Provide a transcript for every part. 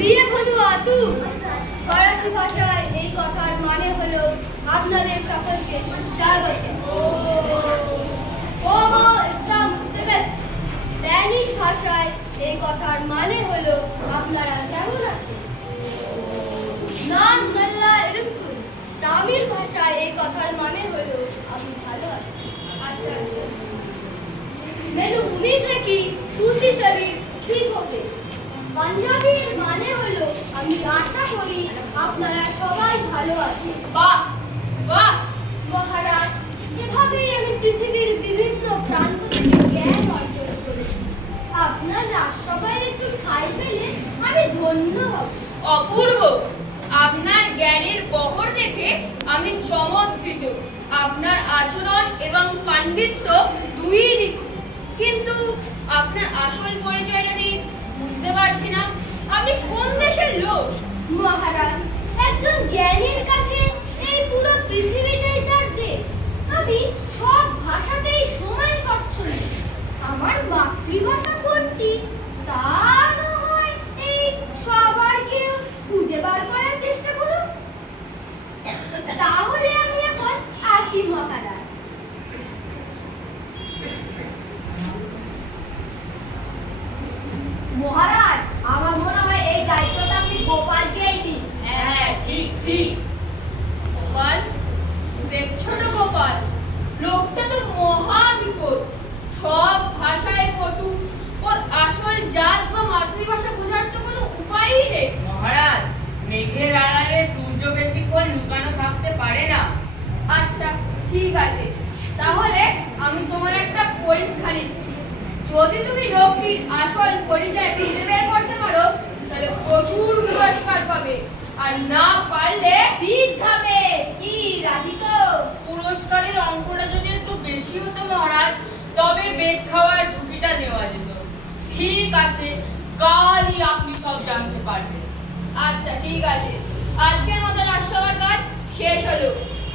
বিয়েভনুয়াতু ফরাসি ভাষায় এই কথার মানে হলো আপনাদের সকলকে সুস্বাগত। ওমো ইসলাম মুস্তাগাস স্প্যানিশ ভাষায় এই কথার মানে হলো আপনারা কেমন আছেন। নাম নাল্লা ইরুকুন তামিল ভাষায় এই কথার মানে হলো আমি ভালো আছি। আচ্ছা আচ্ছা মেনু উম্मीद है कि दूसरी शरीर ठीक হবে। পাঞ্জাবির মানে হলো আমি আশা করি আপনারা সবাই ভালো আছেন। বাহ বাহ মহারাজ, এভাবেই আমি পৃথিবীর বিভিন্ন প্রান্ত থেকে জ্ঞান অর্জন করেছি। আপনার রাজসভায় একটু ঠাঁই পেলে আমি ধন্য হব। অপূর্ব, আপনার জ্ঞানের বহর দেখে আমি চমৎকৃত। আপনার আচরণ এবং পাণ্ডিত্য দুইই লিখুন, কিন্তু আপনার আসল পরিচয়টা ঠিক বুঝতে পারছি না। আপনি কোন দেশের লোক? মহারাজ, একজন জ্ঞানীর কাছে এই পুরো পৃথিবীটাই তার দেশ। আমি সব ভাষাতেই সমান স্বচ্ছন্দ। আমার মাতৃভাষা কোনটি তা না হয় এই সবার কেউ খুঁজে বার করার চেষ্টা করুন। তাহলে আমি এখন আসি মহারাজ। মহারাজ, আমার মনে হয় এই দায়িত্বটা আপনি গোপালকেই দিন। হ্যাঁ ঠিক ঠিক। গোপাল, দেখছো না গোপাল, লোকটা তো মহা বিপদ। সব ভাষায় পটু, ওর আসল জাত বা মাতৃভাষা বোঝার তো কোনো উপায়ই নেই। মহারাজ, মেঘের আড়ালে সূর্য বেশিক্ষণ লুকানো থাকতে পারে না। আচ্ছা ঠিক আছে, তাহলে আমি তোমার একটা পরীক্ষা নিচ্ছি। যদি তুমি লোকটির আসল পরিচয় খুঁজে বের করতে পারো তাহলে প্রচুর পুরস্কার পাবে, আর না পারলে বীজ হবে কি, রাজি তো? পুরস্কারের অঙ্কটা যদি একটু বেশি হতো মহারাজ, তবে বেদ খাওয়ার ঝুঁকিটা নেওয়া যেত। ঠিক আছে, কালই আপনি সব জানতে পারবেন। আচ্ছা ঠিক আছে, আজকের মতো রাজসভার কাজ শেষ হলো।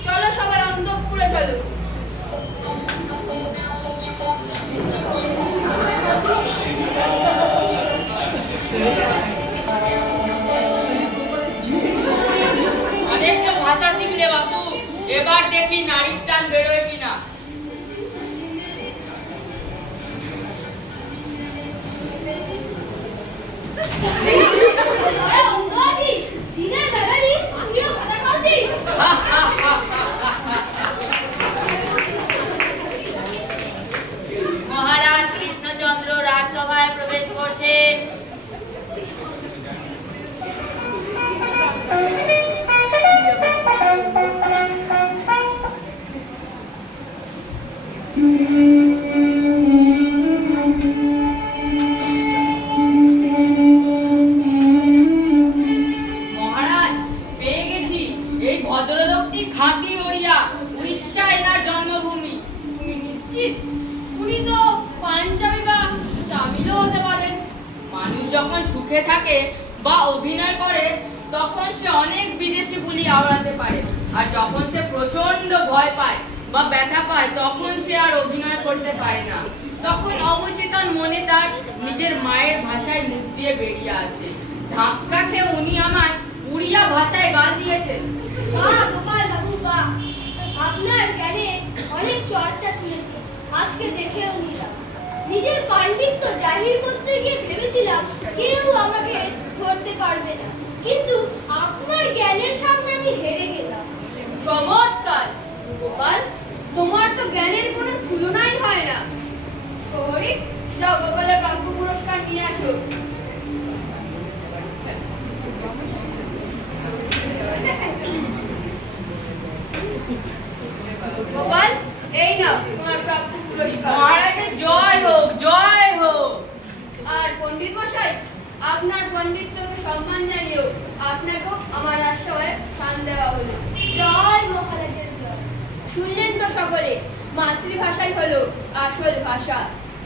চলো সবাই অন্তঃপুরে চলো। অনেকটা ভাষা শিখলে বাপু, এবার দেখি নারীর টান বেরোয় কিনা। দিনের বেলারই আমিও ভাতা খাচ্ছি। মহারাজ কৃষ্ণচন্দ্র রাজসভায় প্রবেশ করছেন। মহারাজ, পেয়ে গেছি। এই ভদ্রলোকটি খাঁটি ওড়িয়া, উড়িষ্যা এনার জন্মভূমি। তুমি নিশ্চিত? উনি তো পাঞ্জাবি বা তামিলও হতে পারেন। মানুষ যখন সুখে থাকে বা অভিনয় করে তখন সে অনেক বিদেশি বুলি আওড়াতে পারে, আর যখন সে প্রচন্ড ভয় পায় বা ব্যথা পায় তখন সে আর অভিনয় করতে পারে না। তখন অবচেতন মনে তার নিজের মায়ের ভাষায় মুখ দিয়ে বেরিয়ে আসে। ধাক্কা খেয়ে উনি আমার উড়িয়া ভাষায় গাল দিয়েছেন। বাহ গোপাল বাবু বাহ, আপনার জ্ঞানে অনেক চর্চা শুনেছি, আজকে দেখেও নিলাম। নিজের পাণ্ডিত্য জাহির করতে গিয়ে ভেবেছিলাম কেউ আমাকে ধরতে পারবে না, কিন্তু আপনার জ্ঞানের সামনে আমি হেরে গেলাম। চমৎকার গোপাল, তোমার তো জ্ঞানের কোনো তুলনাই হয় না। প্রহরী, যাও গোপালের প্রাপ্য পুরস্কার নিয়ে আসো। গোপাল, এই নাও তোমার প্রাপ্য পুরস্কার। মহারাজের জয় হোক, জয় হোক। আর পণ্ডিত মশাই, আপনার পণ্ডিত্যকে সম্মান জানিয়েও আপনাকেও আমার রাজসভায় স্থান দেওয়া হলো। জয় মহারাজের জয়। শুনলেন তো সকলে, মাতৃভাষাই হলো আসল ভাষা।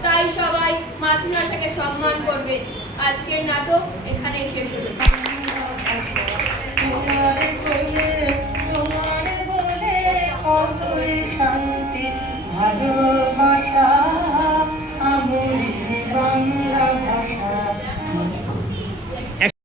তাই সবাই মাতৃভাষাকে সম্মান করবে। আজকের নাটক এখানেই শেষ হলো।